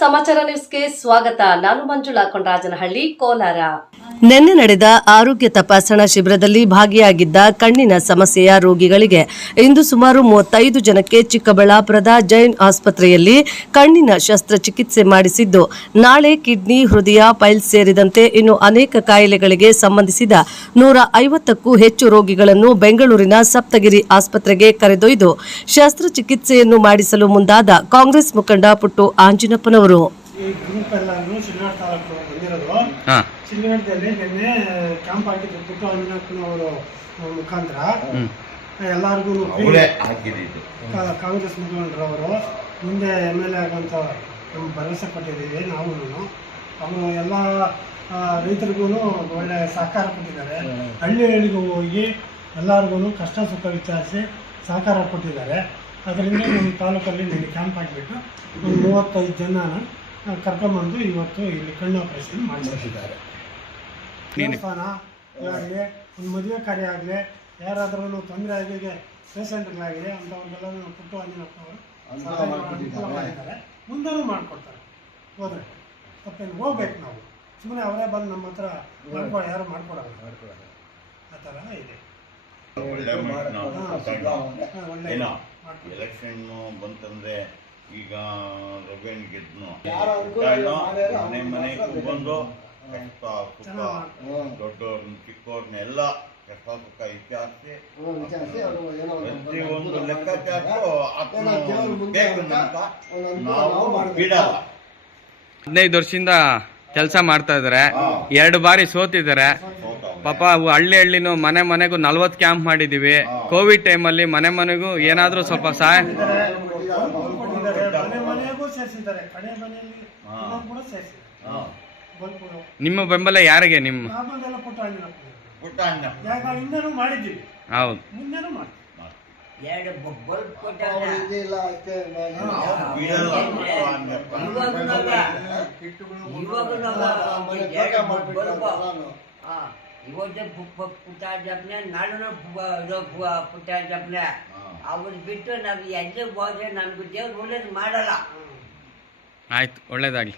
ಸಮಾಚಾರ ನ್ಯೂಸ್ಗೆ ಸ್ವಾಗತ. ನಾನು ಮಂಜುಳಾ ಕೊಂಡರಾಜನಹಳ್ಳಿ, ಕೋಲಾರ. ನಿನ್ನೆ ನಡೆದ ಆರೋಗ್ಯ ತಪಾಸಣಾ ಶಿಬಿರದಲ್ಲಿ ಭಾಗಿಯಾಗಿದ್ದ ಕಣ್ಣಿನ ಸಮಸ್ಯೆಯ ರೋಗಿಗಳಿಗೆ ಇಂದು ಸುಮಾರು ಮೂವತ್ತೈದು ಜನಕ್ಕೆ ಚಿಕ್ಕಬಳ್ಳಾಪುರದ ಜೈನ್ ಆಸ್ಪತ್ರೆಯಲ್ಲಿ ಕಣ್ಣಿನ ಶಸ್ತ್ರಚಿಕಿತ್ಸೆ ಮಾಡಿಸಿದ್ದು, ನಾಳೆ ಕಿಡ್ನಿ, ಹೃದಯ ಪೈಲ್ ಸೇರಿದಂತೆ ಇನ್ನು ಅನೇಕ ಕಾಯಿಲೆಗಳಿಗೆ ಸಂಬಂಧಿಸಿದ ನೂರ ಐವತ್ತಕ್ಕೂ ಹೆಚ್ಚು ರೋಗಿಗಳನ್ನು ಬೆಂಗಳೂರಿನ ಸಪ್ತಗಿರಿ ಆಸ್ಪತ್ರೆಗೆ ಕರೆದೊಯ್ದು, ಶಸ್ತ್ರಚಿಕಿತ್ಸೆಯನ್ನು ಮಾಡಿಸಲು ಮುಂದಾದ ಕಾಂಗ್ರೆಸ್ ಮುಖಂಡ ಪುಟ್ಟು ಆಂಜಿನಪ್ಪನವರು. ಈ ಗ್ರೂಪ್ ಎಲ್ಲರೂ ಶಿಲ್ನಾಡ್ ತಾಲೂಕು ಬಂದಿರೋದು. ಹಾಂ. ನೆನ್ನೆ ನಿನ್ನೆ ಕ್ಯಾಂಪ್ ಆಗಿದ್ದು ಪುಟ್ಟು ಅಂಜನಪ್ಪನವರು ಮುಖಾಂತರ. ಎಲ್ಲಾರ್ಗು ಅವರೇ ಹಾಕಿದ್ದು ಕಾಂಗ್ರೆಸ್ ಮುಖಂಡರವರು ಮುಂದೆ ಎಂ ಎಲ್ ಎ ಆಗುವಂತ ನಮ್ಮ ಭರವಸೆ ಕೊಟ್ಟಿದ್ದೀವಿ ನಾವು ಅವರು ಎಲ್ಲ ರೈತರಿಗೂ ಒಳ್ಳೆ ಸಹಕಾರ ಕೊಟ್ಟಿದ್ದಾರೆ. ಹಳ್ಳಿ ಹಳ್ಳಿಗೂ ಹೋಗಿ ಎಲ್ಲರಿಗೂ ಕಷ್ಟ ಸುಖ ವಿಚಾರಿಸಿ ಸಹಕಾರ ಕೊಟ್ಟಿದ್ದಾರೆ. ಅದರಿಂದ ನಮ್ಮ ತಾಲೂಕಲ್ಲಿ ನಿನ್ನೆ ಕ್ಯಾಂಪ್ ಆಗಿಬಿಟ್ಟು ಒಂದು ಮೂವತ್ತೈದು ಜನ ಕರ್ಕೊಂಬಂದು ಇವತ್ತು ಇಲ್ಲಿ ಕಣ್ಣು ಆಪರೇಷನ್ ಮಾಡಿಸಿದ್ದಾರೆ. ದೇವಸ್ಥಾನ ಆಗಲಿ ಒಂದು ಮದುವೆ ಕಾರ್ಯ ಆಗಲಿ ಯಾರಾದ್ರೂ ತೊಂದರೆ ಆಗಿದೆ ಪೇಷಂಟ್ಗಳಾಗಿದೆ ಅಂಥವ್ರಿಗೆಲ್ಲ ಪುಟ್ಟು ಅನುಕೂಲ ಮಾಡಿದ್ದಾರೆ. ಮುಂದೆನೂ ಮಾಡಿಕೊಡ್ತಾರೆ. ಹೋದ್ರೆ ತಪ್ಪೇನು ಹೋಗ್ಬೇಕು ನಾವು. ಸುಮ್ಮನೆ ಅವರೇ ಬಂದು ನಮ್ಮ ಹತ್ರ ಮಾಡ್ಕೊಳ ಯಾರು ಮಾಡ್ಕೊಡಲ್ಲ. ಆ ಥರ ಇದೆ. ಒಳ್ಳೆ ಮನುಷ್ಯನು. ಹಾ, ಒಳ್ಳೆ ಎಲೆಕ್ಷನ್ ಬಂತಂದ್ರೆ ಈಗ ರೊಬೆನ್ ಗೆದ್ನು. ಮನೆ ಮನೆ ಮನೆಗೆ ಬಂದು ಕಷ್ಟ ಸುಖ ಎಲ್ಲ ದೊಡ್ಡವ್ರನ್ನ ಚಿಕ್ಕವ್ರನ್ನೆಲ್ಲ ಕಷ್ಟ ಸುಖ ವಿಚಾರಿಸಿ ಏನೋ ಒಂದು ಪ್ರತಿಯೊಂದು ಲೆಕ್ಕಾಚಾರಕ್ಕೂ ನಾವು ನಾವು ಬಿಡಲ್ಲ. ಹದಿನೈದು ವರ್ಷದಿಂದ ಕೆಲಸ ಮಾಡ್ತಾ ಇದಾರೆ. ಎರಡು ಬಾರಿ ಸೋತಿದ್ದಾರೆ. ಪಾಪ ಅವು ಹಳ್ಳಿ ಹಳ್ಳಿನೂ ಮನೆ ಮನೆಗೂ ನಲ್ವತ್ತು ಕ್ಯಾಂಪ್ ಮಾಡಿದೀವಿ. ಕೋವಿಡ್ ಟೈಮಲ್ಲಿ ಮನೆ ಮನೆಗೂ ಏನಾದರೂ ಸ್ವಲ್ಪ ಸಹಾಯ ನಿಮ್ಮ ಬೆಂಬಲ ಯಾರಿಗೆ ನಿಮ್ಮ ಮಾಡಿದ್ದೀವಿ ಹೌದು ಇವತ್ತು ಪುಟ್ಟ ಜಪ್ನೆ ನಾಳೆ ಪುಟ್ಟ ಜಪ್ನೆ. ಅವ್ರು ಬಿಟ್ಟು ನಾವು ಎಲ್ಲಿ ಹೋದ್ರೆ ನಮ್ಗೆ ದೇವ್ರು ಒಳ್ಳೇದು ಮಾಡಲ್ಲ. ಆಯ್ತು ಒಳ್ಳೇದಾಗಲಿ.